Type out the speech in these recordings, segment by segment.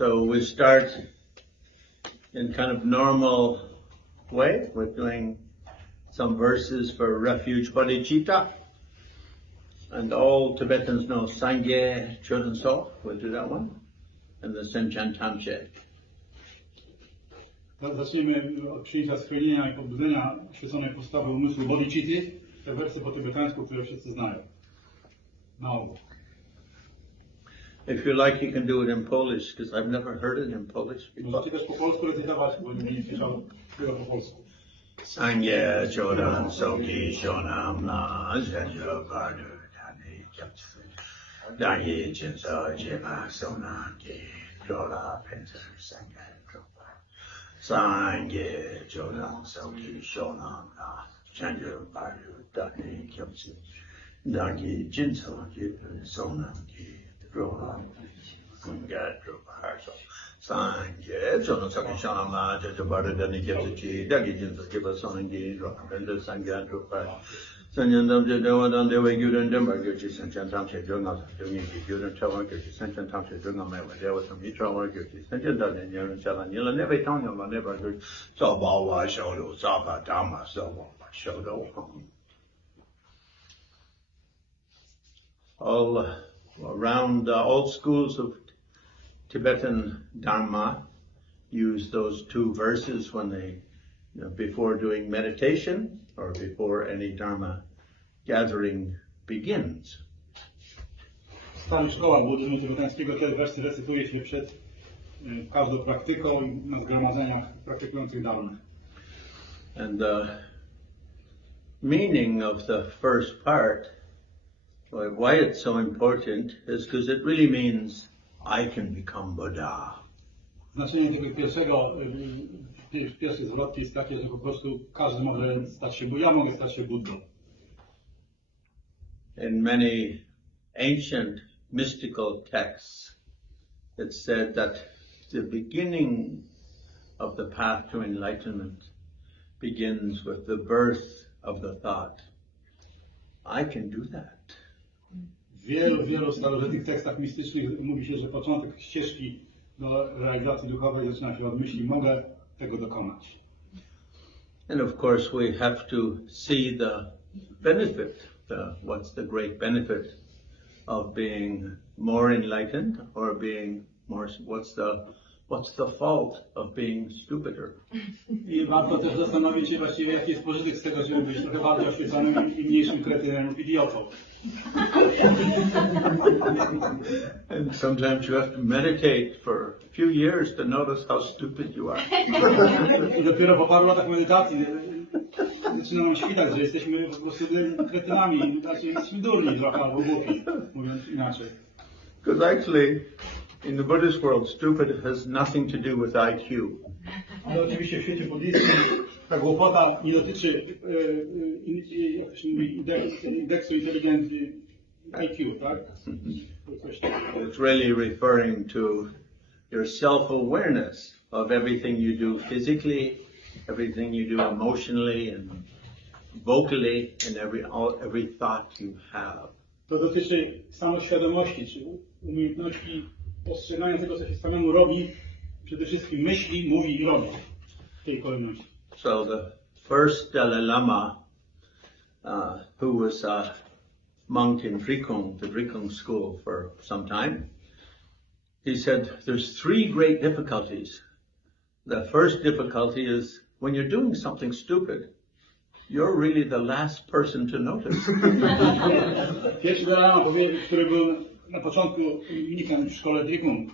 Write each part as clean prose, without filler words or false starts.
So we start in kind of normal way. We're doing some verses for refuge bodhicitta. And all Tibetans know Sangye Chodan So. We'll do that one. And the Senchan Tamche. Zaczniemy od przyjęcia schronienia i pobudzenia świeconej postawy umysłu bodhicitty. Te wersy po tybetańsku, które wszyscy znają. No. If you like, you can do it in Polish, because I've never heard it in Polish before. Możecie też po polsku recytować, bo nie słyszał tego po polsku. Sangye Chodan Soki Shonam Na Zhenjo Bardu Tani Japsu Dangye Jinso Jima Sonam Ki Jola Penser Sangye Dropa Sangye Chodan Soki Shonam Na Zhenjo Bardu Tani Japsu Dangye Jinso Jima Sonam Ki Jola Sangye Dropa Sangye Chodan Soki Shonam Na Zhenjo Bardu Tani Japsu Dangye Jinso Jima Sonam Ki Jola Penser Sangye Dropa Sanyan Dewadan Dewa Gyudan Demba Gyuchi Sanchan Tamche Junga Jungi Gyudan Chawan Gyuchi Sanchan Tamche Junga Mewa Dewa Sam Yitrawa Gyuchi Sanchan Dadan Yaran Chalan Yila Neve Tanya La Neva Gyuchi Sabawa Shodo Saba Dama Sabawa Shodo. All around all schools of Tibetan Dharma use those two verses when they before doing meditation or before any Dharma gathering begins. W starych szkołach buddyzmu tybetańskiego te wersy recytuje się przed każdą praktyką i na zgromadzeniach praktykujących dharmę. And the meaning of the first part, why it's so important, is because it really means I can become Buddha. Znaczenie tego pierwszy zwrot jest takie, że po prostu każdy może stać się, bo ja mogę stać się Buddą. In many ancient mystical texts, it said that the beginning of the path to enlightenment begins with the birth of the thought, I can do that. W wielu starożytnych tekstach mistycznych mówi się, że początek ścieżki do realizacji duchowej zaczyna się od myśli, mogę tego dokonać. And of course we have to see the benefit, what's the great benefit of being more enlightened or being more, what's the fault of being stupider? I warto też zastanowić się właściwie, jaki jest pożytek z tego, żeby być trochę bardziej oświeconym i mniejszym kretynem lub idiotą. And sometimes you have to meditate for a few years to notice how stupid you are. I dopiero po paru latach medytacji zaczyna nam świtać, że jesteśmy po prostu kretynami, znaczy jesteśmy durni trochę albo głupi, mówiąc inaczej. Because actually, in the Buddhist world, stupid has nothing to do with IQ. Ale oczywiście w świecie buddyjskim ta głupota nie dotyczy indeksu inteligencji IQ, tak? It's really referring to your self-awareness of everything you do physically, everything you do emotionally and vocally, and every thought you have. To dotyczy samoświadomości, czy umiejętności postrzegania tego, co się samemu robi, przede wszystkim myśli, mówi i robi w tej kolejności. So the first Dalai Lama, who was a monk in the Drikung school for some time, he said there's three great difficulties. The first difficulty is when you're doing something stupid, you're really the last person to notice. Pierwszy Dalai Lama, który był na początku unikiem w szkole Drikung,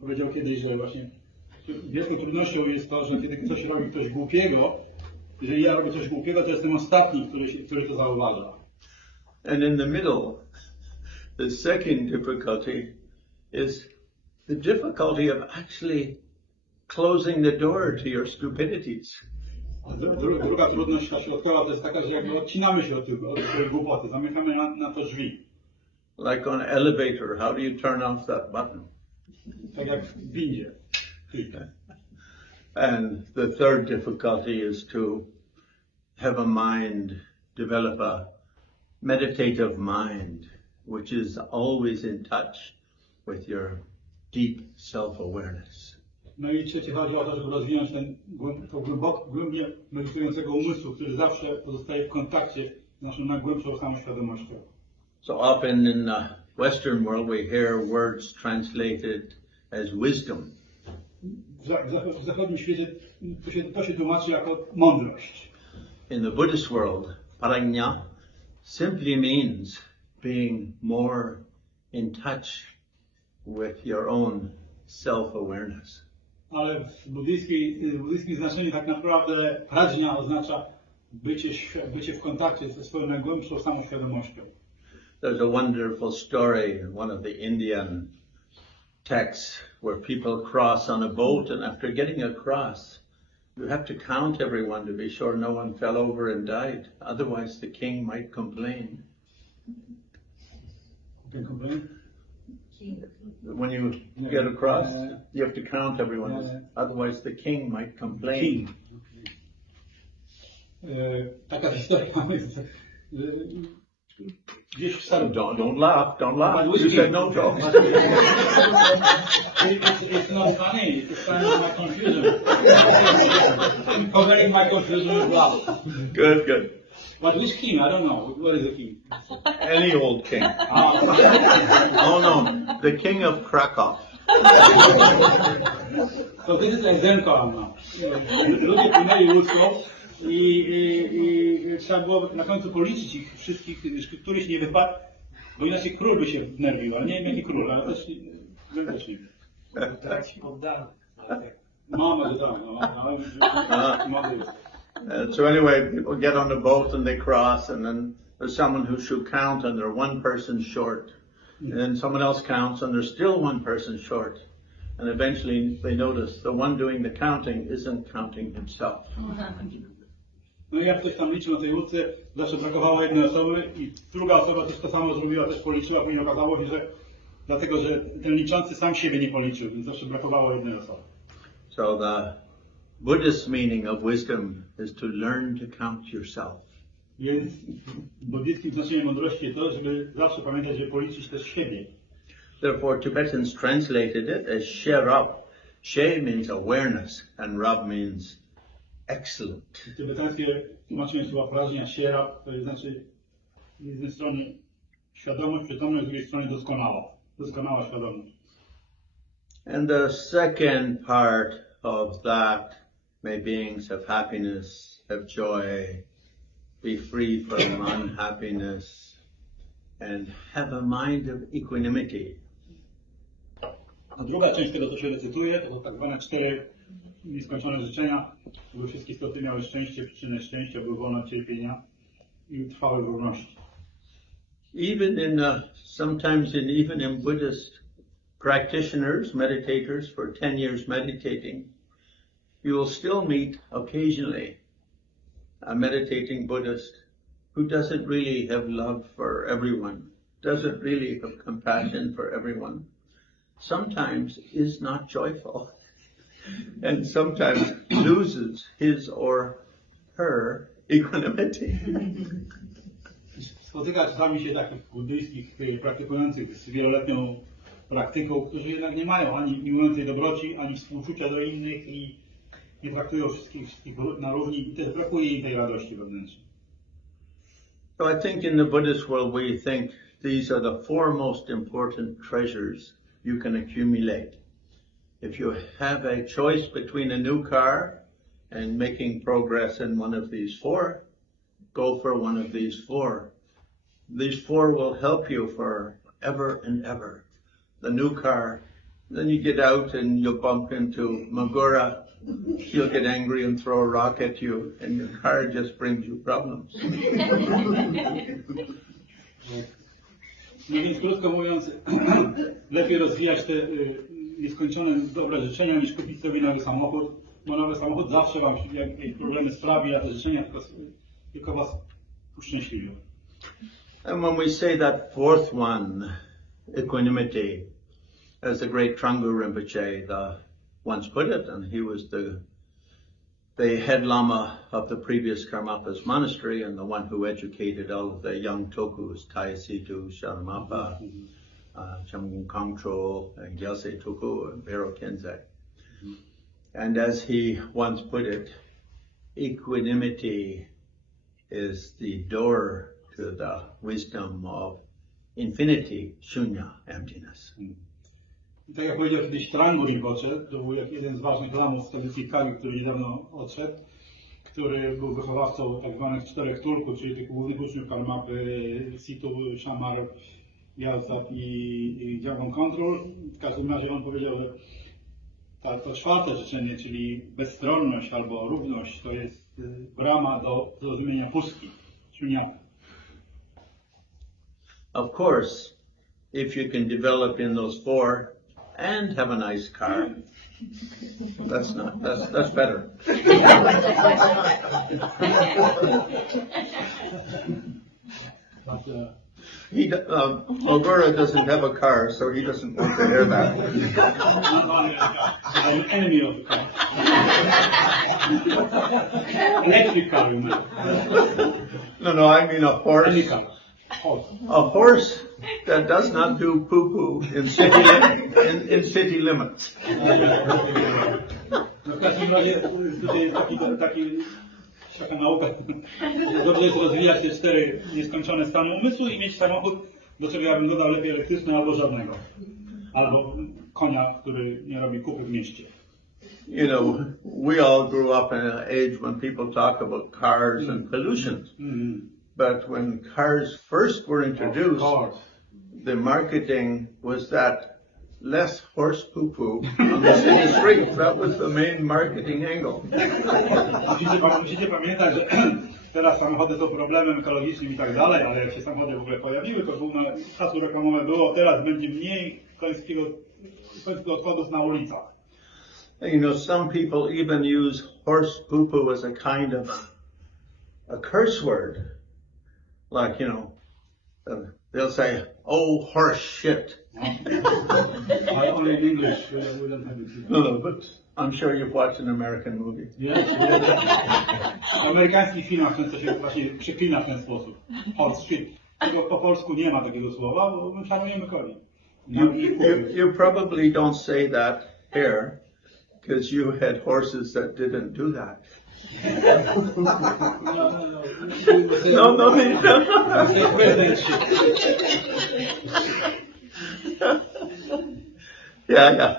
powiedział kiedyś, że właśnie wielką trudnością jest to, że kiedy ktoś robi coś głupiego, jeżeli ja robię coś głupiego, to jestem ostatni, który to zauważa. And in the middle, the second difficulty is the difficulty of actually closing the door to your stupidities. Druga trudność środkowa to jest taka, że jakby odcinamy się od tej głupoty, zamykamy na to drzwi. Like on an elevator, how do you turn off that button? Tak jak w windzie. And the third difficulty is to have a mind, develop a meditative mind, which is always in touch with your deep self-awareness. No i trzecie chodzi o to, żeby rozwinąć to głębię medytującego umysłu, który zawsze pozostaje w kontakcie z naszą najgłębszą samoświadomością. So often in the Western world we hear words translated as wisdom. W zachodnim świecie to się tłumaczy jako mądrość. In the Buddhist world, prajna simply means being more in touch with your own self-awareness. Ale w buddyjskim znaczeniu tak naprawdę prajna oznacza bycie w kontakcie ze swoją najgłębszą samoświadomością. There's a wonderful story in one of the Indian texts where people cross on a boat, and after getting across, you have to count everyone to be sure no one fell over and died. Otherwise, the king might complain. When you get across, you have to count everyone. Otherwise, the king might complain. Taka historia jest. Gdzieś w starym... Don't laugh. You said no joke. It's not funny. It's kind of my confusion. Covering my confusion as well. Good. But which king? I don't know. What is the king? Any old king. Oh no, the king of Krakow. So this is example now. Ludzie płynęli ludzko i trzeba było na końcu policzyć ich wszystkich, któryś nie wypadł, bo inaczej król by się wnerwił, ale nie wiem jaki król, ale też nie wiem. Tak się poddano. So anyway, people get on the boat and they cross, and then there's someone who should count, and they're one person short. And then someone else counts, and there's still one person short. And eventually they notice the one doing the counting isn't counting himself. No i jak ktoś tam liczył na tej łódce, zawsze brakowało jednej osoby i druga osoba też to samo zrobiła, też policzyła, później okazało się, że dlatego, że ten liczący sam siebie nie policzył, więc zawsze brakowało jednej osoby. So the Buddhist meaning of wisdom is to learn to count yourself. Więc buddyjskim znaczeniem mądrości jest to, żeby zawsze pamiętać, żeby policzyć też siebie. Therefore, Tibetans translated it as She-Rab. She means awareness, and Rab means excellent. Tybetańskie tłumaczenie słowa prajna, She-Rab, to znaczy z jednej strony świadomość, przytomność, z drugiej strony doskonała świadomość. And the second part of that, may beings have happiness, have joy, be free from unhappiness, and have a mind of equanimity. A druga część, którą to się recytuje, to tak zwane 4 nieskończone życzenia, by wszystkie istoty miały szczęście, przyczynę szczęścia, były wolne od cierpienia i trwały w równości. Even in Buddhist practitioners, meditators, for 10 years meditating, you will still meet occasionally a meditating Buddhist who doesn't really have love for everyone, doesn't really have compassion for everyone, sometimes is not joyful, and sometimes loses his or her equanimity. Spotyka czasami się takich buddyjskich praktykujących z wieloletnią praktyką, którzy jednak nie mają ani miłującej dobroci, ani współczucia do innych i nie traktują wszystkich na równi i też brakuje im tej radości wewnętrznej. So I think in the Buddhist world we think these are the 4 most important treasures you can accumulate. If you have a choice between a new car and making progress in one of these 4, go for one of these 4. These 4 will help you for ever and ever. The new car, then you get out and you'll bump into Magura, she'll get angry and throw a rock at you, and your car just brings you problems. No więc krótko mówiąc, lepiej rozwijać te nieskończone dobre życzenia, niż kupić sobie nowy samochód, bo nowy samochód zawsze wam jakieś problemy sprawi, a te życzenia tylko was uszczęśliwią. And when we say that 4th one, equanimity, as the great Trungpa Rinpoche once put it, and he was the head Lama of the previous Karmapa's monastery and the one who educated all of the young Tokus, Tayasitu, Sharamapa. Chamun Kangcho, and Gyalse Tuku, and Vero Kenzai. And as he once put it, equanimity is the door to the wisdom of infinity, shunya, emptiness. I tak jak powiedział kiedyś Trango Rinpoche, to był jeden z ważnych lamów z tradycji Kali, który niedawno odszedł, który był wychowawcą tak zwanych czterech turków, czyli tych głównych uczniów Karmapy, Situ, Shamar, Yazat i Dziabon Control. W każdym razie on powiedział, że to czwarte życzenie, czyli bezstronność albo równość, to jest brama do zrozumienia pustki, shunyata. Of course, if you can develop in those four and have a nice car, that's better. But, Ogura doesn't have a car, so he doesn't want to hear that. I'm an enemy of the car. Electric car, you mean? No, I mean a horse. Any car. Horse. A horse that does not do poo-poo in city limits. W każdym razie tutaj jest taka nauka, że dobrze jest rozwijać te cztery nieskończone stany umysłu i mieć samochód, do czego ja bym dodał lepiej elektryczny albo żadnego. Albo konia, który nie robi kupy w mieście. You know, we all grew up in an age when people talk about cars and pollution. But when cars first were introduced, the marketing was that less horse poo-poo on the city street. That was the main marketing angle. Musicie pamiętać, że teraz samochody są problemem ekologicznym i tak dalej, ale jak się samochody w ogóle pojawiły, to główne hasło reklamowe było, teraz będzie mniej końskich odchodów na ulicach. You know, some people even use horse poo-poo as a kind of a curse word. Like, you know, they'll say, oh, horse shit. Only in English, we don't have it. No, but I'm sure you've watched an American movie. Yes. W amerykańskich filmach często się właśnie przeklina w ten sposób. Horse shit. Tylko po polsku nie ma takiego słowa, bo my szanujemy koni. You probably don't say that here, because you had horses that didn't do that. No. Yeah.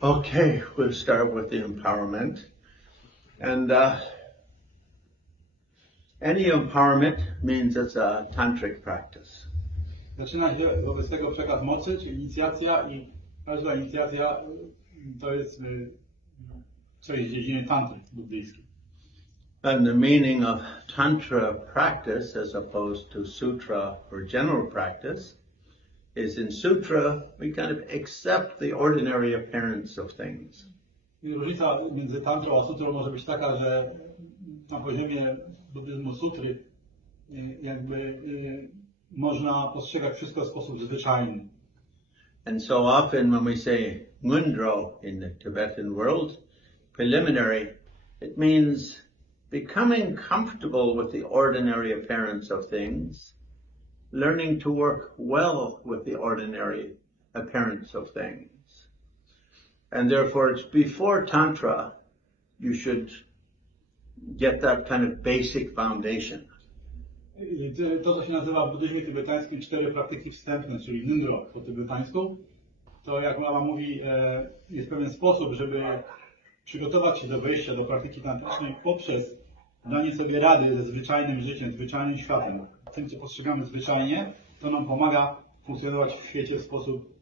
Okay, we'll start with the empowerment. And any empowerment means it's a tantric practice. Zaczyna się wobec tego przekaz mocy, czyli inicjacja i każda inicjacja to jest coś z dziedziny tantry buddyjskiej. And the meaning of tantra practice as opposed to sutra or general practice is in sutra we kind of accept the ordinary appearance of things. I różnica między tantrą a sutrą może być taka, że na poziomie buddyzmu sutry jakby można postrzegać wszystko w sposób zwyczajny. And so often when we say ngundro in the Tibetan world, preliminary, it means becoming comfortable with the ordinary appearance of things, learning to work well with the ordinary appearance of things. And therefore it's before Tantra, you should get that kind of basic foundation. I to, co się nazywa w buddyzmie tybetańskim 4 praktyki wstępne, czyli ngundro po tybetańsku, to jak Lama mówi, jest pewien sposób, żeby przygotować się do wejścia do praktyki tantrycznej poprzez danie sobie rady ze zwyczajnym życiem, zwyczajnym światem. Tym, co postrzegamy zwyczajnie, to nam pomaga funkcjonować w świecie w sposób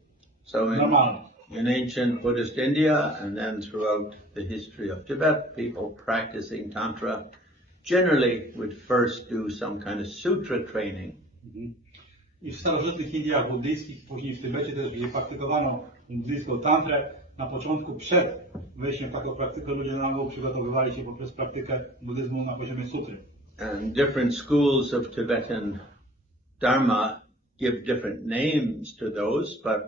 normalny. In ancient Buddhist India and then throughout the history of Tibet, people practicing Tantra generally would first do some kind of sutra training. I w starożytnych Indiach buddyjskich, później w Tybecie też, gdzie praktykowano buddyjską tantrę, na początku przed wejściem w taką praktykę ludzie na nowo przygotowywali się poprzez praktykę buddyzmu na poziomie sutry. And different schools of Tibetan Dharma give different names to those, but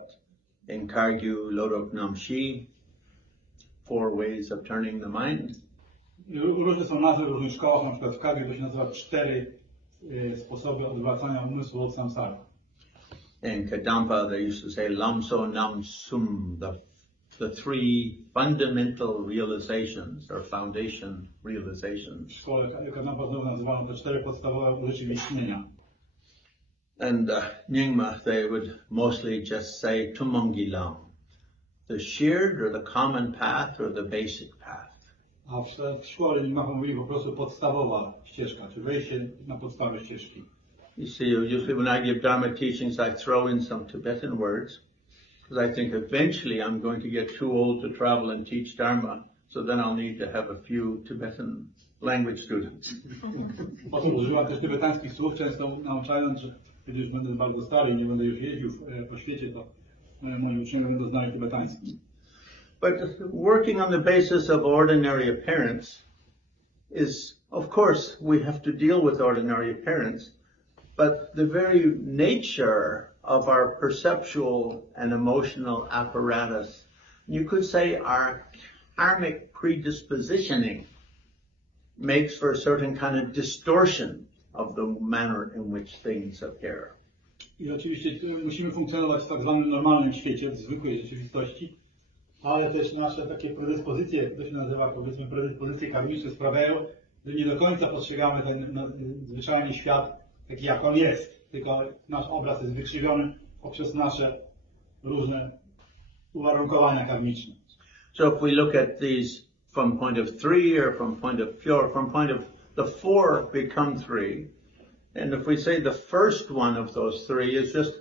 in Kagyu, Lodok Namshi, 4 ways of turning the mind. Różne są nazwy w różnych szkołach, na przykład w Kagyu to się nazywa 4 sposoby odwracania umysłu od samsary. In Kadampa, they used to say Lamso Nam Sum, the three fundamental realizations or foundation realizations. W szkole Kadampa znowu nazywano te 4 podstawowe urzeczywistnienia. And Nyingma, they would mostly just say Tumongilam, the shared or the common path or the basic path. A w szkole Nyingma mówili po prostu podstawowa ścieżka, czy wejście na podstawę ścieżki. You see, usually when I give Dharma teachings, I throw in some Tibetan words, because I think eventually I'm going to get too old to travel and teach Dharma, so then I'll need to have a few Tibetan language students. Potem używam też tybetańskich słów, często nauczając, że kiedy już będę bardzo stary i nie będę już jeździł po świecie, to moi uczniowie będą znali tybetański. But working on the basis of ordinary appearance is, of course, we have to deal with ordinary appearance, but the very nature of our perceptual and emotional apparatus, you could say our karmic predispositioning, makes for a certain kind of distortion of the manner in which things appear. I oczywiście musimy funkcjonować w tak zwanym normalnym świecie, w zwykłej rzeczywistości, ale też nasze takie predyspozycje, to się nazywa, powiedzmy, predyspozycje karmiczne sprawiają, że nie do końca postrzegamy ten zwyczajny świat taki, jak on jest, tylko nasz obraz jest wykrzywiony poprzez nasze różne uwarunkowania karmiczne. So if we look at these from point of 3 or from point of 4, from point of the 4 become 3, and if we say the first one of those 3 is just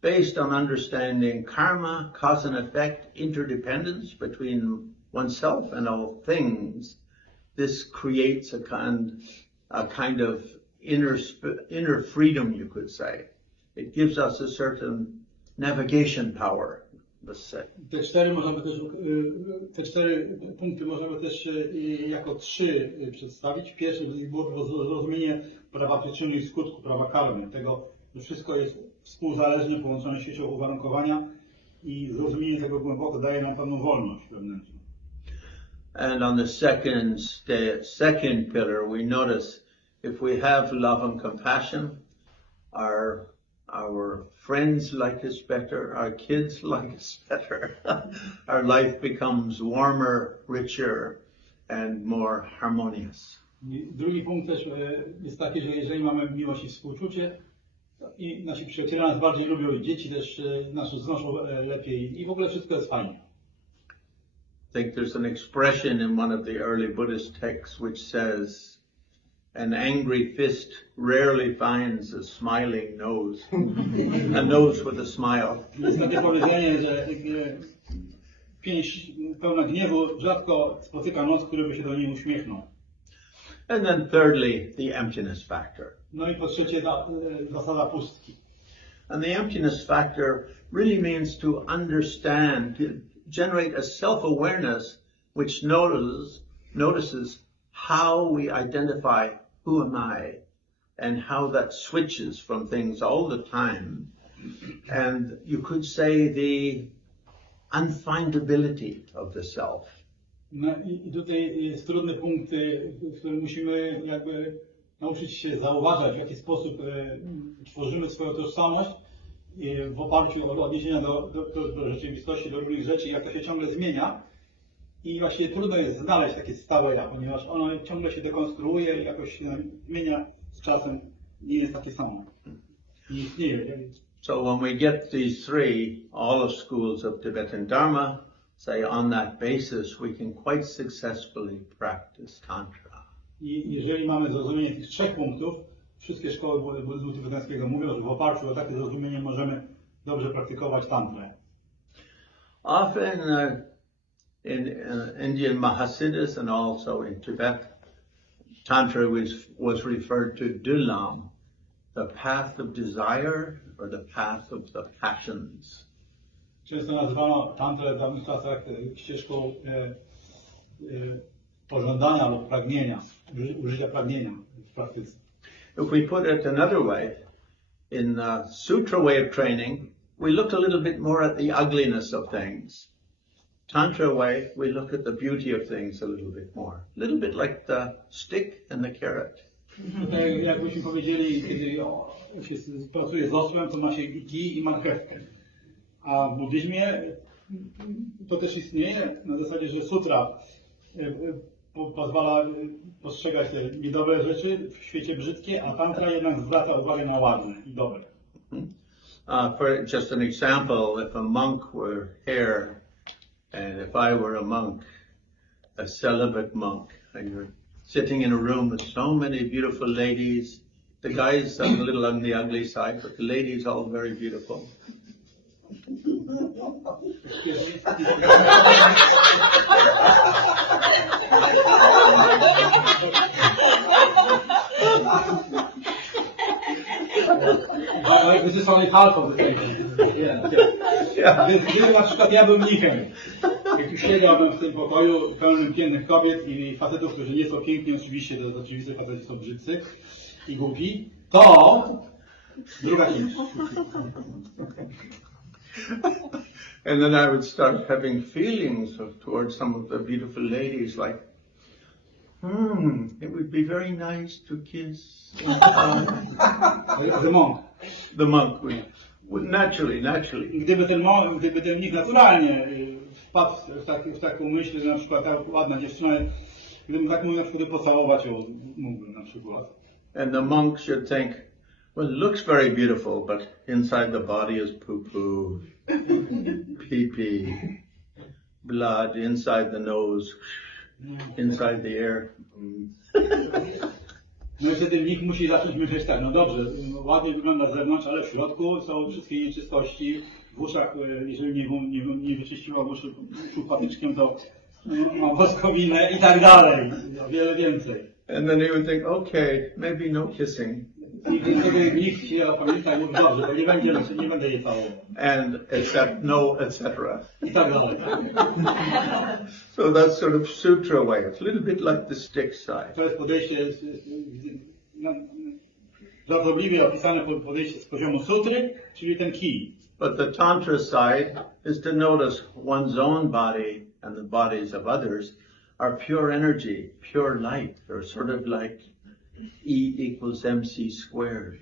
based on understanding karma, cause and effect, interdependence between oneself and all things, this creates a kind of inner freedom, you could say. It gives us a certain navigation power, let's say. Te 4 punkty możemy też jako 3 przedstawić. Pierwszy było zrozumienie prawa przyczyny i skutku, prawa karmy. Tego, że wszystko jest współzależnie połączone siecią uwarunkowania i zrozumienie tego głęboko daje nam pewną wolność wewnętrzną. And on the second pillar, we notice if we have love and compassion, our friends like us better, our kids like us better, our life becomes warmer, richer, and more harmonious. Drugi punkt też jest taki, że jeżeli mamy miłość i współczucie, i nasi przyjaciele nas bardziej lubią, i dzieci też nas znoszą lepiej i w ogóle wszystko jest fajnie. I think there's an expression in one of the early Buddhist texts which says, an angry fist rarely finds a smiling nose, a nose with a smile. Jest takie powiedzenie, że pięść pełna gniewu rzadko spotyka nos, który by się do niej uśmiechnął. And then thirdly, the emptiness factor. No i po trzecie zasada pustki. And the emptiness factor really means to understand, to generate a self-awareness which notices how we identify who am I and how that switches from things all the time. And you could say the unfindability of the self. No i tutaj jest trudny punkt, w którym musimy jakby nauczyć się zauważać, w jaki sposób tworzymy swoją tożsamość w oparciu o odniesienia do rzeczywistości, do różnych rzeczy, jak to się ciągle zmienia. I właśnie trudno jest znaleźć takie stałe ja, ponieważ ono ciągle się dekonstruuje i jakoś się zmienia z czasem, nie jest takie samo. Nie istnieje. So when we get these 3, all of schools of Tibetan Dharma say on that basis we can quite successfully practice Tantra. I jeżeli mamy zrozumienie tych 3 punktów, wszystkie szkoły buddyzmu tybetańskiego mówią, że w oparciu o takie zrozumienie możemy dobrze praktykować tantrę. Often in Indian Mahasiddhas and also in Tibet, Tantra was referred to Dulam, the path of desire or the path of the passions. Często nazywano tantrę w dawnych czasach ścieżką pożądania lub pragnienia, użycia pragnienia w praktyce. If we put it another way, in the sutra way of training, we look a little bit more at the ugliness of things. Tantra way, we look at the beauty of things a little bit more. A little bit like the stick and the carrot. Tutaj, jakbyśmy powiedzieli, kiedy się pracuje z osłem, to ma się gi i marchewkę. A w buddyzmie to też istnieje na zasadzie, że sutra pozwala postrzegać te niedobre rzeczy w świecie brzydkie, a tantra jednak zwraca uwagę na ładne i dobre. For just an example, if a monk were here, and if I were a monk, a celibate monk, and you're sitting in a room with so many beautiful ladies, the guys are a little on the ugly side, but the ladies all very beautiful. This is only half of the thing. Więc gdyby na przykład ja był mnichem, jak już siedziałbym w tym pokoju pełnym pięknych kobiet i facetów, którzy nie są piękni, oczywiście to jest oczywiste, faceci są brzydcy i głupi, to druga część. And then I would start having feelings towards some of the beautiful ladies, like, it would be very nice to kiss. The monk. The monk would naturally. Gdyby ten mnich naturalnie wpadł w taką myśl, że na przykład ta ładna dziewczyna, gdybym tak mówił, na przykład pocałować ją mógłbym na przykład. And the monk should think, well, it looks very beautiful, but inside the body is poo-poo, pee-pee, blood, inside the nose, inside the ear. No i wtedy mnich musi zacząć myśleć tak, no dobrze, ładnie wygląda z zewnątrz, ale w środku są wszystkie nieczystości, w uszach, jeżeli nie wyczyściła uszu patyczkiem, to ma woskowinę i tak dalej, o wiele więcej. And then he would think, okay, maybe no kissing. I wtedy mnich się opamięta i mówi, dobrze, to nie będę jej całował. And etc. I tak dalej. So that's sort of sutra way. It's a little bit like the stick side. To jest podejście, żartobliwie opisane podejście z poziomu sutry, czyli ten kij. But the tantra side is to notice one's own body and the bodies of others are pure energy, pure light. They're sort of like E equals MC squared.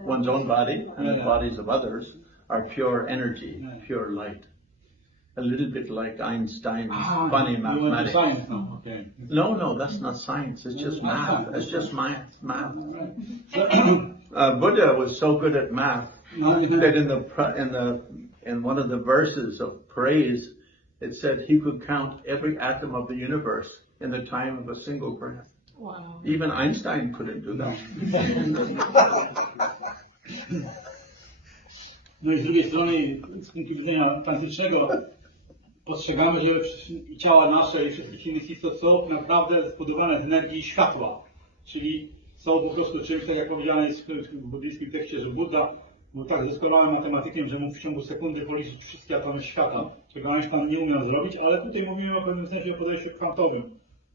One's own body and the bodies of others are pure energy, pure light. A little bit like Einstein's funny mathematics. Science now, okay. No, that's not science. It's just math. It's just math. Buddha was so good at math that in one of the verses of praise, it said he could count every atom of the universe in the time of a single breath. Wow. Even Einstein couldn't do that. No i z drugiej strony, z punktu widzenia tantrycznego, postrzegamy, że ciała nasze i wszystkich innych istot są naprawdę zbudowane z energii światła. Czyli są po prostu czymś, tak jak powiedziane jest w buddyjskim tekście, że Buddha był tak doskonałym matematykiem, że mógł w ciągu sekundy policzyć wszystkie atomy świata, czego Einstein nie umiał zrobić, ale tutaj mówimy o pewnym sensie o podejściu kwantowym,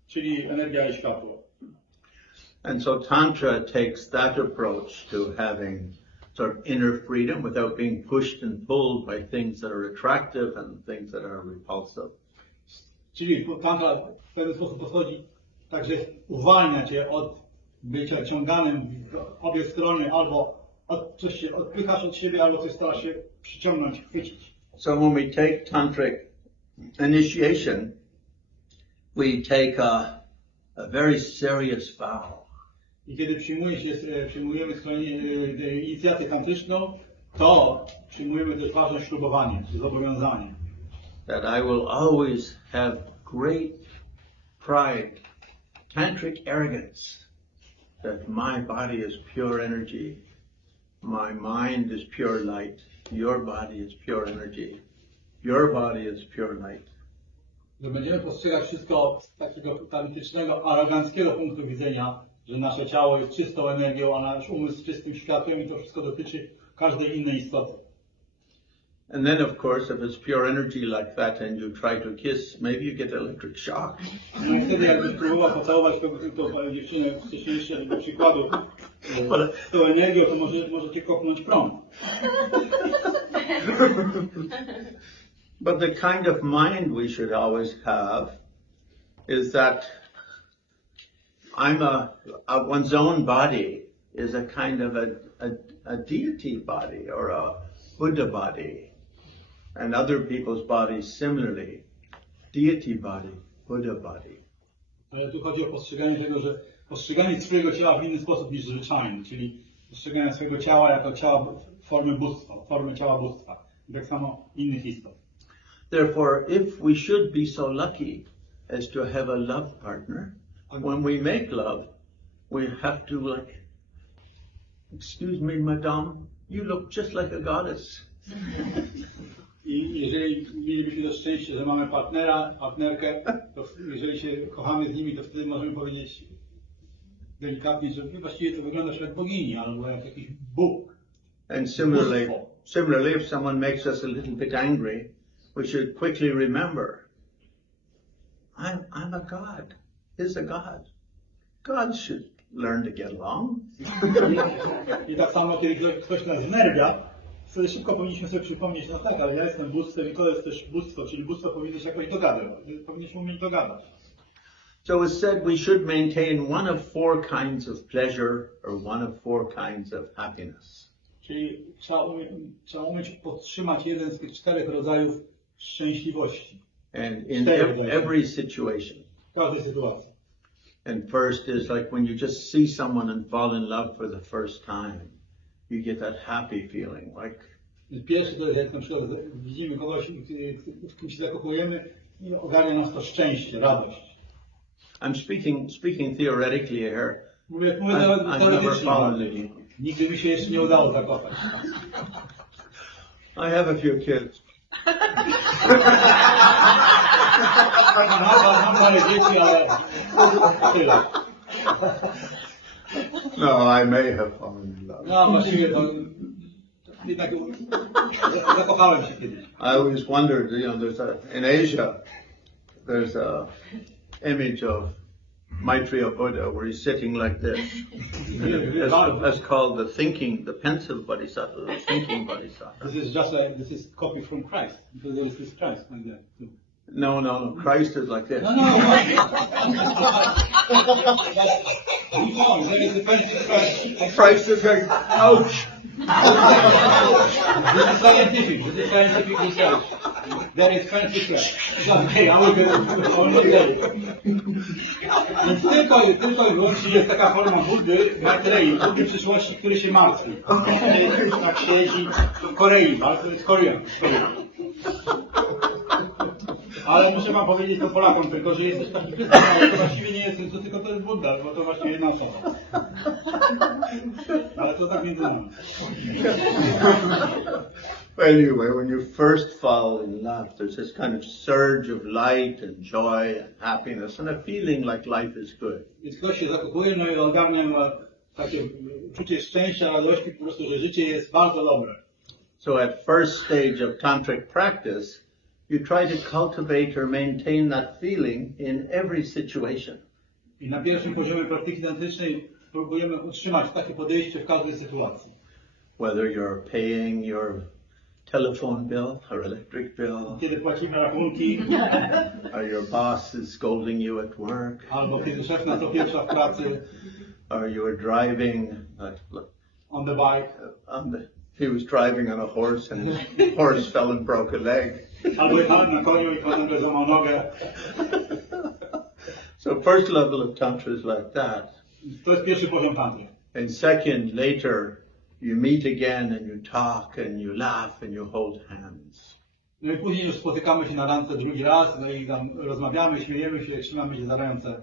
czyli energia i światło. And so Tantra takes that approach to having sort of inner freedom without being pushed and pulled by things that are attractive and things that are repulsive. Czyli Tantra w pewien sposób podchodzi tak, że uwalnia cię od bycia ciąganym w obie strony, albo coś się odpychasz od siebie, albo coś starasz się przyciągnąć, chwycić. So when we take Tantric initiation, we take a very serious vow. I kiedy przyjmujemy inicjatywę tantryczną, to przyjmujemy też ważne ślubowanie, zobowiązanie. That I will always have great pride, tantric arrogance, that my body is pure energy, my mind is pure light, your body is pure energy, your body is pure light. Że będziemy postrzegać wszystko z takiego tantrycznego, aroganckiego punktu widzenia, że nasze ciało jest czystą energią, a nasz umysł czystym światłem i to wszystko dotyczy każdej innej istoty. And then of course, if it's pure energy like that and you try to kiss, maybe you get electric shock. No i wtedy jakbyś próbował pocałować tą dziewczynę wcześniejszego przykładu z tą energią, to może cię kopnąć prąd. But the kind of mind we should always have is that one's own body is a kind of a deity body or a Buddha body, and other people's bodies similarly, deity body, Buddha body. Ale tu chodzi o postrzeganie tego, że postrzeganie swojego ciała w inny sposób niż zwyczajny, czyli postrzeganie swojego ciała jako ciała formy ciała bóstwa. I tak samo innych istot. Therefore, if we should be so lucky as to have a love partner, when we make love, we have to like, excuse me, madame, you look just like a goddess. I jeżeli mielibyśmy to szczęście, że mamy partnerkę, to jeżeli się kochamy z nimi, to wtedy możemy powiedzieć delikatnie, że właściwie to wyglądasz jak bogini albo jak jakiś Bóg. And similarly, if someone makes us a little bit angry, we should quickly remember, I'm a god. He's a god. Gods should learn to get along. I tak samo, kiedy ktoś nas znerwia, wtedy szybko powinniśmy sobie przypomnieć, no tak, ale ja jestem bóstwem i to jest też bóstwo, czyli bóstwo powinno się jakoś dogadać, powinniśmy umieć dogadać. So it's said we should maintain one of four kinds of pleasure or one of four kinds of happiness. Czyli trzeba umieć podtrzymać jeden z tych 4 rodzajów szczęśliwości. And in every situation. W każdej sytuacji. And first is like when you just see someone and fall in love for the first time. You get that happy feeling, like. Pierwszy to jest, jak na przykład widzimy kogoś, w kim się zakochujemy i ogarnia nas to szczęście, radość. I'm speaking theoretically here. Mówię I've never fallen in love. Nigdy mi się jeszcze nie udało zakochać. I have a few kids. Mam parę dzieci, ale tyle. No, I may have fallen in love. No, właściwie to jednak zakochałem się kiedyś. I always wondered, in Asia, there's a image of Maitreya Buddha where he's sitting like this. That's called the pensive bodhisattva, the thinking bodhisattva. This is copy from Christ, because there is this Christ like that too. No, Christ is like this. No. There is the pensive Christ. Christ is like, ouch! This is scientific research. There is pensive Christ. Okay, I will go Więc tylko i wyłącznie jest taka forma Buddy, Maitreyi, Buddy przyszłości, który się martwi. Tak siedzi w Korei, ale to jest Korea. Ale muszę wam powiedzieć to Polakom tylko, że jest też taki przykład, ale to właściwie nie jest, to tylko to jest Budda, bo to właściwie nasza. Ale to tak między nami. Anyway, when you first fall in love, there's this kind of surge of light and joy and happiness and a feeling like life is good. Więc ktoś się zakochuje, no i ogarnia takie uczucie szczęścia, radości, po prostu, że życie jest bardzo dobre. So at first stage of tantric practice, you try to cultivate or maintain that feeling in every situation. I na pierwszym poziomie praktyki tantrycznej próbujemy utrzymać takie podejście w każdej sytuacji. Whether you're paying your telephone bill or electric bill, kiedy płacimy rachunki, or your boss is scolding you at work, albo kiedy szef nas opieprza w pracy, or you are driving on the bike, he was driving on a horse and his horse fell and broke a leg. Albo jechałem na koniu i potem złamał nogę. So first level of tantra is like that. To jest pierwszy poziom tantry. And second, later, you meet again and you talk and you laugh and you hold hands. No i później już spotykamy się na randce drugi raz, no i tam rozmawiamy, śmiejemy się, trzymamy się za ręce.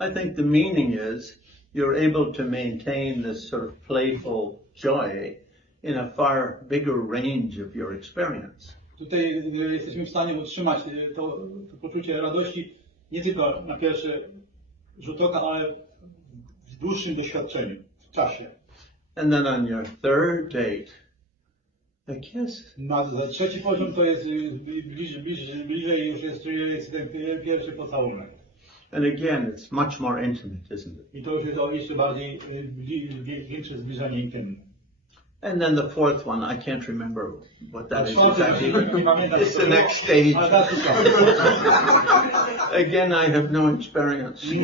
I think the meaning is you're able to maintain this sort of playful joy in a far bigger range of your experience. Tutaj jesteśmy w stanie utrzymać to poczucie radości nie tylko na pierwszy rzut oka, ale w dłuższym doświadczeniu, w czasie. And then on your third date, a kiss. Za trzeci poziom to jest bliżej już jest ten pierwszy pocałunek. And again, it's much more intimate, isn't it? I to już jest jeszcze bardziej większe zbliżenie intymne. And then the fourth one, I can't remember what that is Czwarty, exactly. nie pamiętam, It's co the to było, next stage. ale teraz to Again, I have no experience. nie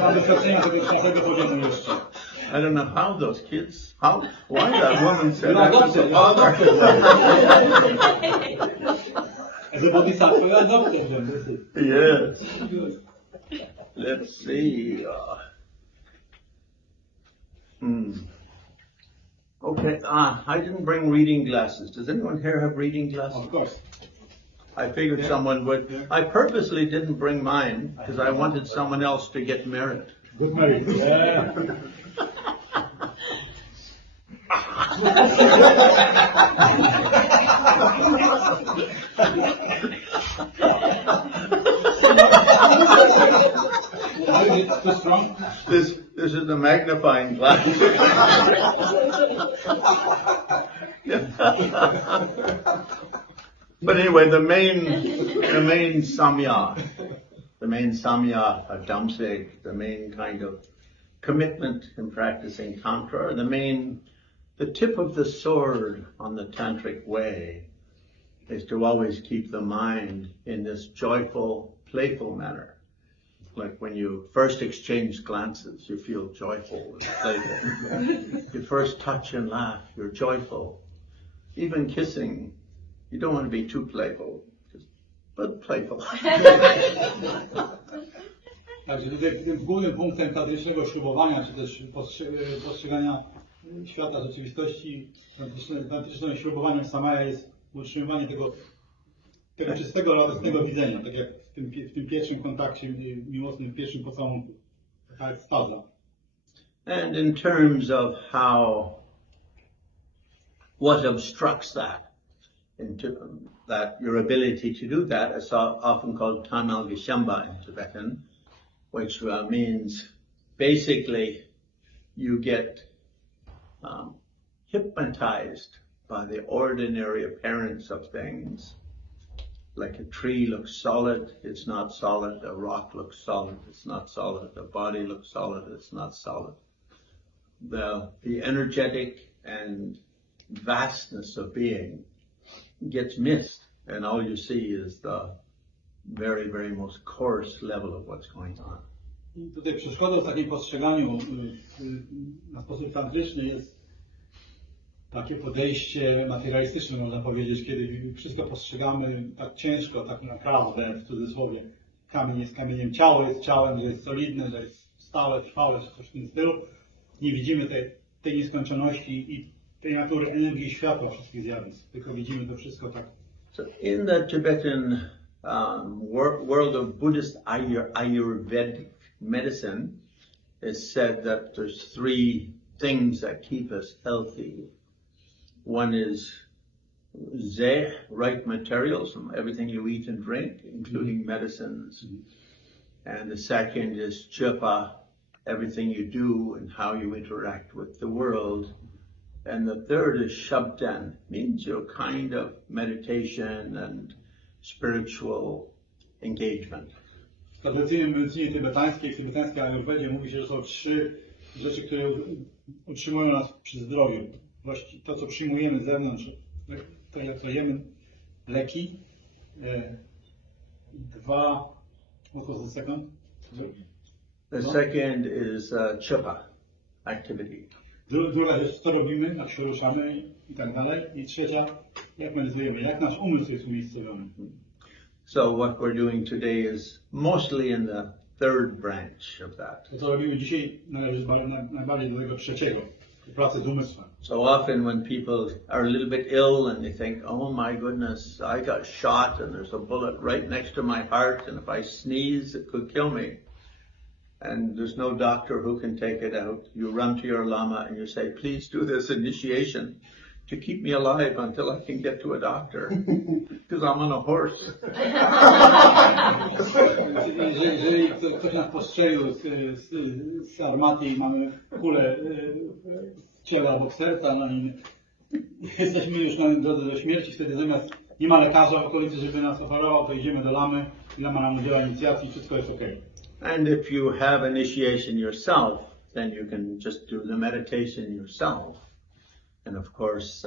mam doświadczenia tego czwartego poziomu jeszcze. I don't know how those kids, why that woman said You're I was adopted, a you're father. As a bodhisattva, you're adopted then, that's it. Yes. Let's see. Okay, I didn't bring reading glasses. Does anyone here have reading glasses? Of course. I figured someone would. I purposely didn't bring mine because I wanted someone else to get merit. Good merit. Yeah. Too strong? This is the magnifying glass. But anyway, the main samya of Damsik, the main kind of commitment in practicing Tantra, the tip of the sword on the Tantric way is to always keep the mind in this joyful, playful manner. Like when you first exchange glances, you feel joyful and playful. You first touch and laugh, you're joyful. Even kissing, you don't want to be too playful, but playful. Także tutaj głównym punktem tantrycznego ślubowania, czy też postrzegania świata rzeczywistości tantrycznym ślubowaniem samaya jest utrzymywanie tego czystego, radosnego widzenia, tak jak w tym pierwszym kontakcie miłosnym, w pierwszym pocałunku. Taka ekstaza. And in terms of what obstructs that your ability to do that, it's often called Tanal Gishamba in Tibetan, which means basically you get hypnotized by the ordinary appearance of things. Like a tree looks solid, it's not solid. A rock looks solid, it's not solid. A body looks solid, it's not solid. The energetic and vastness of being gets missed, and all you see is the very, very most coarse level of what's going on. Tutaj przeszkodą w takim postrzeganiu na sposób tantryczny jest takie podejście materialistyczne, można powiedzieć, kiedy wszystko postrzegamy tak ciężko, tak naprawdę, w cudzysłowie. Kamień jest kamieniem, ciało jest ciałem, że jest solidne, że jest stałe, trwałe, czy coś w tym stylu. Nie widzimy tej nieskończoności i tej natury energii światła wszystkich zjawisk, tylko widzimy to wszystko tak. So in the Tibetan world of Buddhist Ayurvedic medicine, it's said that there's three things that keep us healthy. One is Zeh, right materials, from everything you eat and drink, including medicines. And the second is Japa, everything you do and how you interact with the world. And the third is Shabdan, means your kind of meditation and spiritual engagement. W tradycyjnej medycynie tybetańskiej, w tybetańskiej ayurvedzie mówi się, że są trzy rzeczy, które utrzymują nas przy zdrowiu. Właściwie to, co przyjmujemy z zewnątrz, to jak to jemy, leki. The second is Chapa, activity. Druga rzecz, co robimy, jak się ruszamy i tak dalej. I trzecia, jak medytujemy, jak nasz umysł jest umiejscowiony. So what we're doing today is mostly in the third branch of that. To, co robimy dzisiaj, należy najbardziej do tego trzeciego, do pracy z umysłem. So often when people are a little bit ill and they think, oh my goodness, I got shot and there's a bullet right next to my heart and if I sneeze, it could kill me. And there's no doctor who can take it out. You run to your Lama and you say, please do this initiation to keep me alive until I can get to a doctor, because I'm on a horse. Jeżeli ktoś nas postrzelił z armaty i mamy kulę w ciele albo w serca, no i jesteśmy już na drodze do śmierci, wtedy zamiast nie ma lekarza w okolicy, żeby nas operował, to idziemy do Lamy i Lama nam udziela inicjacji, wszystko jest ok. And if you have initiation yourself, then you can just do the meditation yourself. And of course,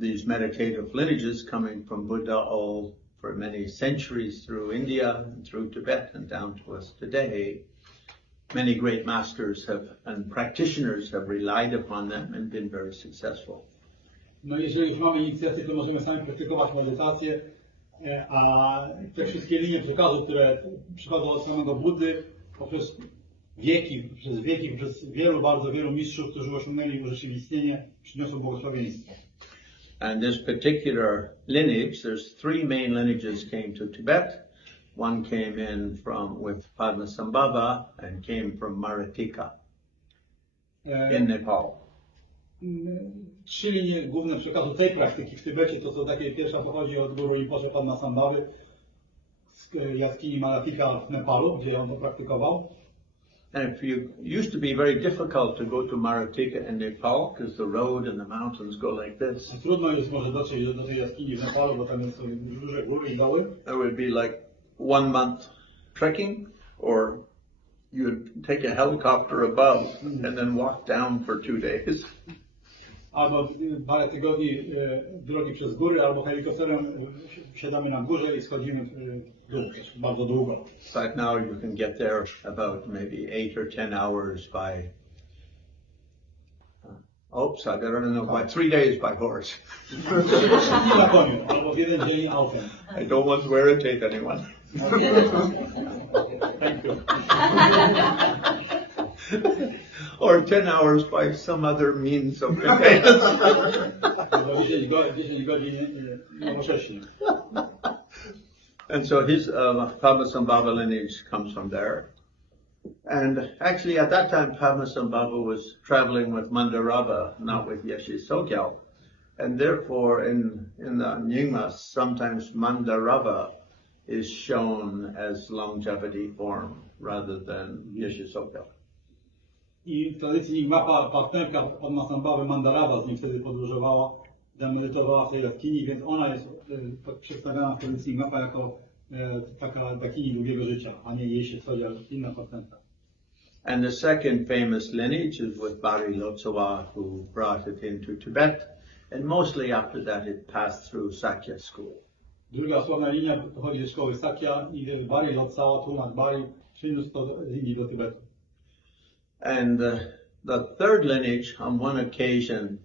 these meditative lineages coming from Buddha all for many centuries through India and through Tibet and down to us today, many great masters and practitioners have relied upon them and been very successful. No jeżeli już mamy inicjatywę, to możemy sami praktykować medytację, a te wszystkie linie przekazu, które przychodzą od samego Buddy poprzez wieki, przez bardzo wielu mistrzów, którzy osiągnęli urzeczywistnienie, przyniosą błogosławieństwo. And this particular lineage, there's three main lineages came to Tibet. One came in with Padmasambhava and came from Maratika in Nepal. Trzy linie główne przekazu tej praktyki w Tybecie to są takie, pierwsza pochodzi od guru Rinpoche Padmasambhawy z jaskini Maratika w Nepalu, gdzie on to praktykował. And it used to be very difficult to go to Maratika in Nepal because the road and the mountains go like this. Trudno jest może dotrzeć do tej jaskini w Nepalu, bo tam są duże góry i doły. It would be like 1 month trekking, or you'd take a helicopter above and then walk down for 2 days. Albo parę tygodni drogi przez góry, albo helikopterem siadamy na górze i schodzimy w dół, bardzo długo. But now you can get there about maybe 8 or 10 hours by, I don't know, by 3 days by horse. Na koniu, albo w jeden dzień autem. I don't want to irritate anyone. Thank you. Or 10 hours by some other means of conveyance. 10 godzin nowocześnie. And so his Padmasambhava lineage comes from there. And actually at that time Padmasambhava was traveling with Mandarava, not with Yeshe Sogyal. And therefore in the Nyingmas, sometimes Mandarava is shown as longevity form rather than Yeshe Sogyal. I w tradycji Nyingmapa partnerka Padmasambhawy Mandarava z nim wtedy podróżowała, medytowała w tej jaskini, więc ona jest przedstawiana w tradycji Nyingmapa jako taka dakini długiego życia, a nie Yeshe Sogyal, inna partnerka. And the second famous lineage is with Bari Lotsawa, who brought it into Tibet, and mostly after that it passed through Sakya school. Druga sławna linia pochodzi ze szkoły Sakya i Bari Lotsawa, tłumacz Bari, przyniósł to z Indii do Tybetu. And the third lineage, on one occasion,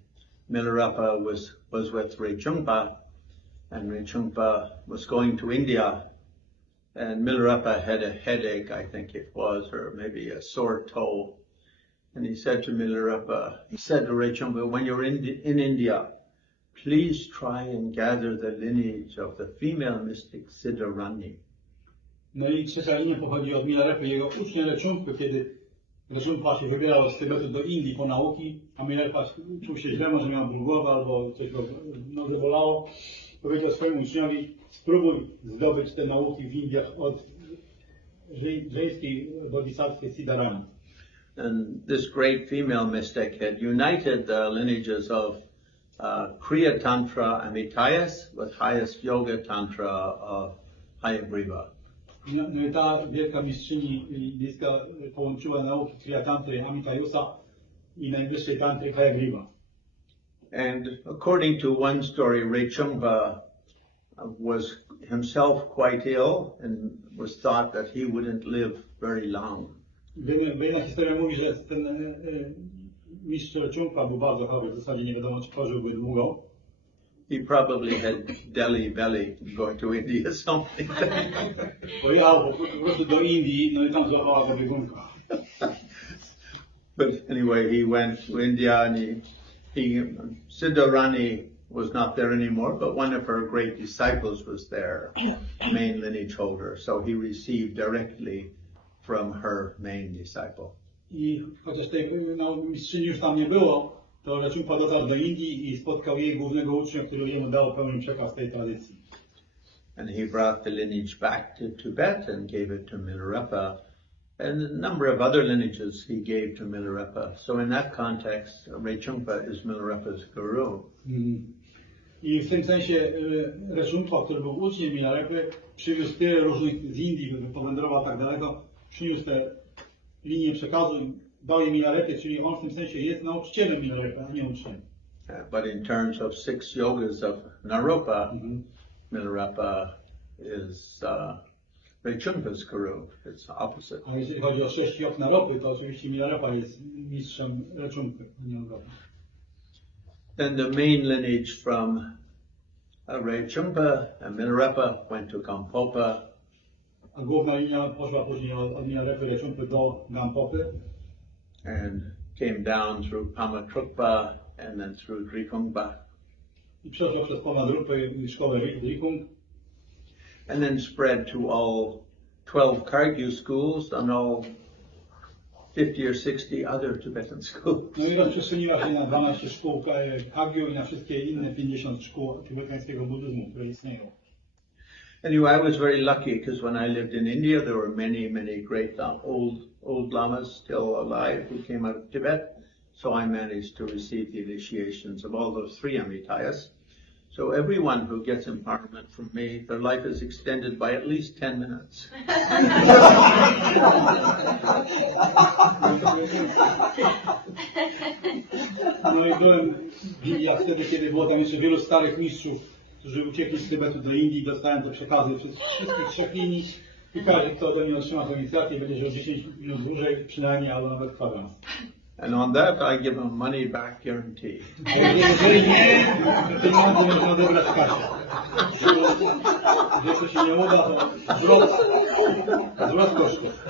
Milarepa was with Rinpoche, and Rinpoche was going to India, and Milarepa had a headache, I think it was, or maybe a sore toe. And he said to Rinpoche, when you're in India, please try and gather the lineage of the female mystic Siddharani. No i trzecia linia pochodzi od Milarepy, jego ucznia Rinpoche, kiedy Rinpoche się wybierał z Tybetu do Indii po nauki, a Milarepa czuł się źle, może miał ból głowy albo coś go nodze bolało. Powiedział swojemu uczniowi, spróbuj zdobyć te nauki w Indiach od żeńskiej bodhisattwy Siddharani. And this great female mystic had united the lineages of Kriya Tantra Amitayus with highest Yoga Tantra of Hayagriva. No i ta wielka mistrzyni indyjska połączyła nauki Kriya Tantry Amitayusa i najwyższej tantry Hayagriva. And according to one story, Rinpoche was himself quite ill and was thought that he wouldn't live very long. Jedna historia mówi, że ten mistrz Rinpoche był bardzo chory, w zasadzie nie wiadomo, czy przeżyłby długo. He probably had Delhi belly going to India or something. Pojechał po prostu do Indii, no i tam złapała go biegunka. But anyway, he went to India and Siddharani was not there anymore, but one of her great disciples was there, main lineage holder. So he received directly from her main disciple. I chociaż tej mistrzyni już tam nie było, to Rinpoche dotarł do Indii i spotkał jej głównego ucznia, który jemu dał pełny przekaz tej tradycji. And he brought the lineage back to Tibet and gave it to Milarepa, and a number of other lineages he gave to Milarepa. So in that context, Rinpoche is Milarepa's guru. I w tym sensie Rinpoche, który był uczniem Milarepy, przywiózł tyle różnych z Indii, powędrował tak daleko, przyniósł te linie przekazu, dał minarety, czyli on w tym sensie jest nauczycielem minaretu, a nie uczniem. But in terms of 6 yogas of Naropa, Milarepa is Rinpoche's guru. It's opposite. A jeżeli chodzi o 6 jog Naropy, to oczywiście Milarepa jest mistrzem Rinpoche, a nie Naropa. Then the main lineage from Rinpoche and Milarepa went to Gampopa. A główna linia poszła później od Minarepy Rinpoche do Gampopy. And came down through Pamatrukpa and then through Drikungpa. I przeszła przez Pamadrupy i szkołę Drikung. And then spread to all 12 Kagyu schools and all 50 or 60 other Tibetan schools. No i rozprzestrzeniła się na 12 szkół Kagyu i na wszystkie inne 50 szkół tybetańskiego buddyzmu, które istnieją. Anyway, I was very lucky because when I lived in India, there were many, many great old lamas still alive who came out of Tibet. So I managed to receive the initiations of all those 3 Amitayus. So everyone who gets empowerment from me, their life is extended by at least 10 minutes. No i byłem w Indii wtedy, kiedy było tam jeszcze wielu starych mistrzów, którzy uciekli z Tybetu do Indii, dostałem te przekazy przez wszystkich 3 linii i każdy, kto ode mnie otrzyma tę inicjatywę, będzie żył 10 minut dłużej przynajmniej, albo nawet kwadrans. And on that, I give them money back guarantee. Jeżeli nie, pieniądze można odebrać w kasie. Jeśli się nie uda, to wzrost kosztów.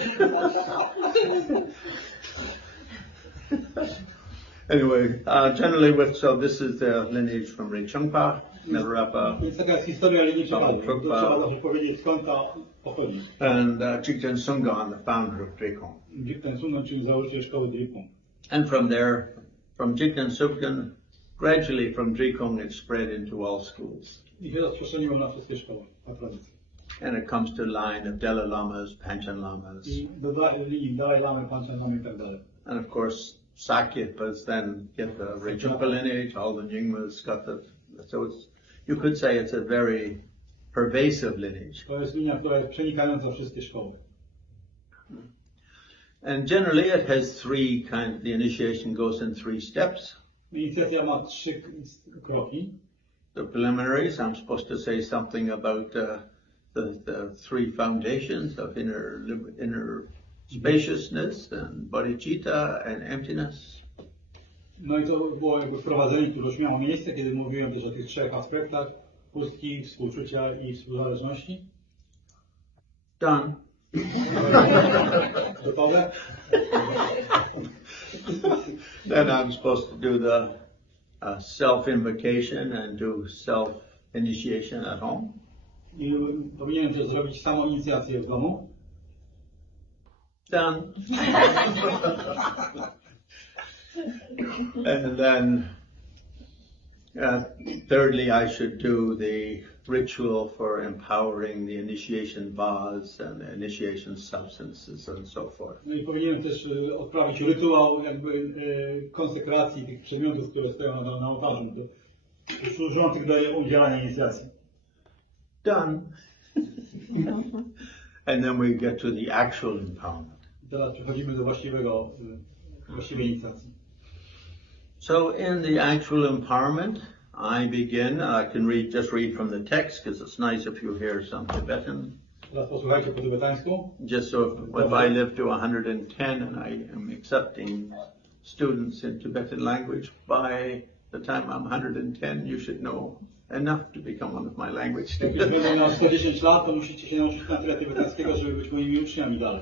Anyway, generally so this is the lineage from Rinpoche, Milarepa, Więc taka jest historia Lineage'a. Trzeba właśnie powiedzieć, skąd ta pochodzi. and Jigten Sungam, the founder of Drikung. Jigten Sungam, czyli założyciel szkoły Drikung. And from there, from Jigten Sungam, gradually from Drikung it spread into all schools. I się rozprzestrzeniło na wszystkie szkoły, ta tradycja. And it comes to line of Dalai Lamas, Panchen Lamas, I do linii Dalai Lamy, Panchen Lamy i tak dalej. and of course Sakyapas then get the Rinpoche lineage, all the Nyingmas got the, so it's, you could say it's a very pervasive lineage. To jest linia, która jest przenikająca wszystkie szkoły. And generally it has the initiation goes in 3 steps. Inicjacja ma 3 kroki. The preliminaries, I'm supposed to say something about the 3 foundations of inner spaciousness and bodhicitta and emptiness. No i to było jakby wprowadzenie, które już miało miejsce, kiedy mówiłem też o tych 3 aspektach: pustki, współczucia i współzależności. Done. Gotowe? Then I'm supposed to do the self-invocation and do self-initiation at home. I powinienem też zrobić samą inicjację w domu. Done. And then thirdly, I should do the ritual for empowering the initiation vase and the initiation substances and so forth. No i powinienem też odprawić rytuał jakby konsekracji tych przedmiotów, które stoją na ołtarzu, służących do udzielania inicjacji. Done. And then we get to the actual empowerment. I teraz przechodzimy do właściwej inicjacji. So in the actual empowerment, I begin, I can just read from the text because it's nice if you hear some Tibetan. Teraz posłuchajcie po tybetańsku. Just so if I live to 110 and I am accepting students in Tibetan language, by the time I'm 110, you should know enough to become one of my language Jak już students. będę miał 110 lat, to musicie się nauczyć na tyle tybetańskiego, żeby być moimi uczniami dalej.